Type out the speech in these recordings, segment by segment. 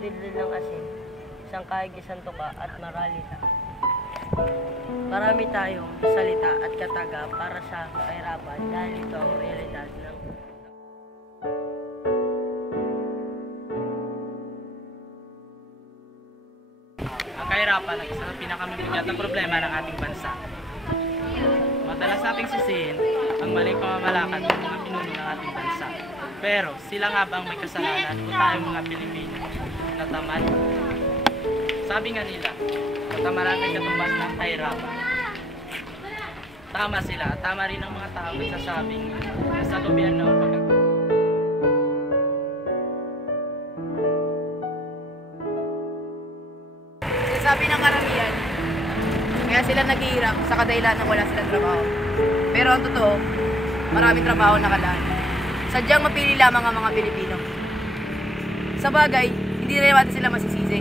dildil ng asin, isang kahig, isang tuka at maralita. Marami tayong salita at kataga para sa kahirapan dahil ito ang realidad ng ang kahirapan ay isang pinakamabigat na problema ng ating bansa. Madalas nating sisihin ang maling pamamalakad ng mga pinuno ng ating bansa. Pero sila nga ba ang may kasalanan o tayong mga Pilipino na tamad? Sabi nga nila, katamaran ay katumbas ng kahirapan. Tama sila at tama rin ang mga tao nagsasabing sa gobyerno sabi ng karamihan, kaya sila naghihirap sa kadahilan ng wala silang trabaho. Pero ang totoo, maraming trabaho nakalaan. Sadyang mapili lamang ang mga Pilipino. Sa bagay, hindi rin natin sila masisisi.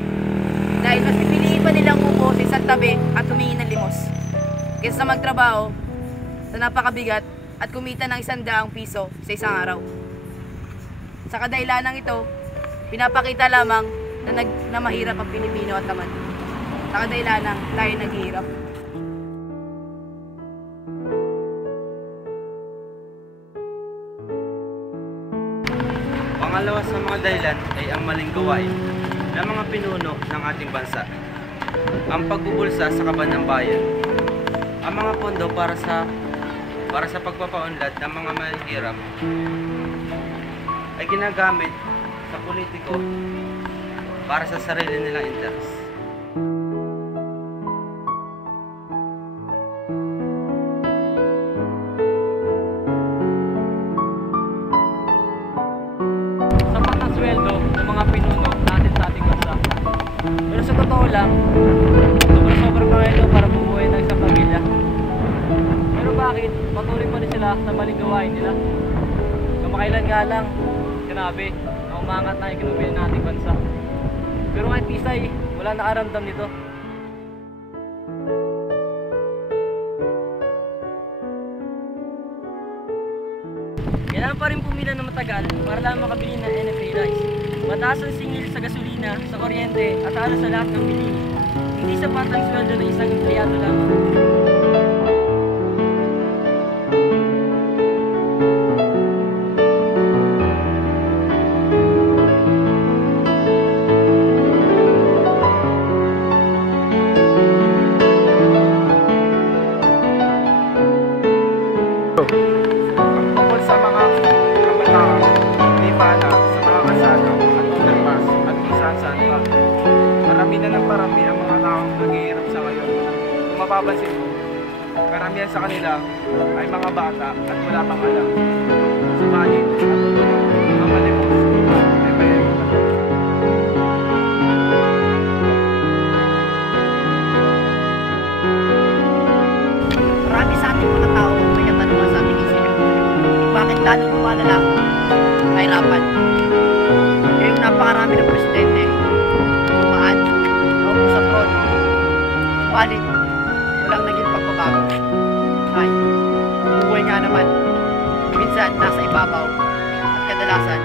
Dahil mas pipiliin pa nilang umupo sa isang tabi at humingi ng limos kaysa magtrabaho sa napakabigat at kumita ng 100 piso sa isang araw. Sa kadahilanang ito, pinapakita lamang na mahirap ang Pilipino at tamad. Sa kadahilanang tayo naghihirap. Pangalawa sa mga dahilan ay ang maling gawain ng mga pinuno ng ating bansa. Ang pagbubulsa sa kaban ng bayan. Ang mga pondo para sa pagpapaunlad ng mga mahihirap ay ginagamit sa politiko para sa sarili nilang interes. sapat na sweldo ng mga pinuno natin sa ating bansa. Pero sa totoo lang, sobrang sweldo para bumuhay ng isang pamilya. Pero bakit patuloy pa rin sila sa maling gawain nila? Kamakailan nga lang, grabe, na umangat na ekonomiya ng ating bansa. Pero kahit isay, wala nakaramdam nito. kailangan pa rin pumila ng matagal para lang makabili ng NFA rice. Mataas ang singil sa gasolina, sa kuryente at halos sa lahat ng bilihin. Hindi sapat ang sweldo ng isang empleyado lamang. Tungkol sa mga kabataan, limana, sa mga kasada, at underpass, at kung saan pa. Marami na ng parami ang mga taong naghihirap sa ngayon. Kung mapapansin mo, karamihan sa kanila ay mga bata at wala pang alam. Subalit, ang malimos ay mayroon na. Marami sa ating mga tao may katanungan sa ating isip. Bakit lalo lumalala ang kahirapan? Ngayong napakarami ng presidente, tumaan, naupo sa trono. Subalit, walang naging pagbabago. Ay, buhay nga naman. Minsan nasa ibabaw at kadalasan